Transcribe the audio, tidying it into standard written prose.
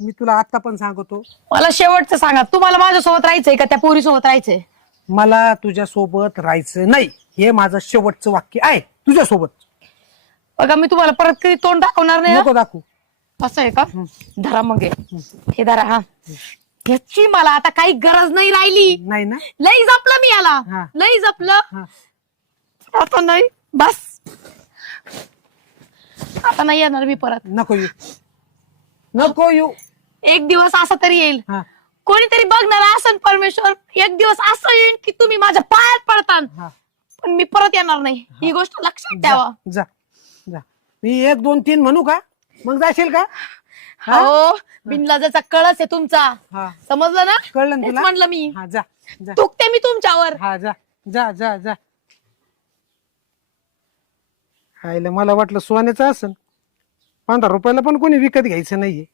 मी तुला आता पण सांगतो, मला शेवटचं सांगा, तुम्हाला माझ्यासोबत राहायचंय का त्या पोरी सोबत राहायचंय? मला तुझ्या सोबत राहायचं नाही, हे माझं शेवटचं वाक्य आहे. तुझ्या सोबत बघा मी तुम्हाला परत कधी तोंड दाखवणार नाही. नको दाखवू. असं आहे का? धरा मग हे धरा. हा, ह्याची मला आता काही गरज नाही राहिली. नाही ना? लई जपलं मी याला, हा. लई जपलं. हा. आता नाही, बस आता नाही येणार मी परत. नको येऊ, नको येऊ. एक दिवस असा तरी येईल, हा. कोणीतरी बघणार असन परमेश्वर, एक दिवस असं येईल की तुम्ही माझ्या पायात पडतान, हा. पण मी परत येणार नाही. ही गोष्ट लक्षात ठेवा. जा जा. मी 1 2 3 म्हणू का, मग जाशील का? हो, बिनलाजाचा कळस आहे तुमचा, हा. समजलं ना? कळलं ना तेच तुला? म्हणलं मी. हा, जा जा. तुकते मी तुमच्यावर. हा, जा जा जा जा. हायला मला वाटलं सोन्याचं असन, 15 रुपयाला पण कोणी विकत घ्यायचं नाहीये.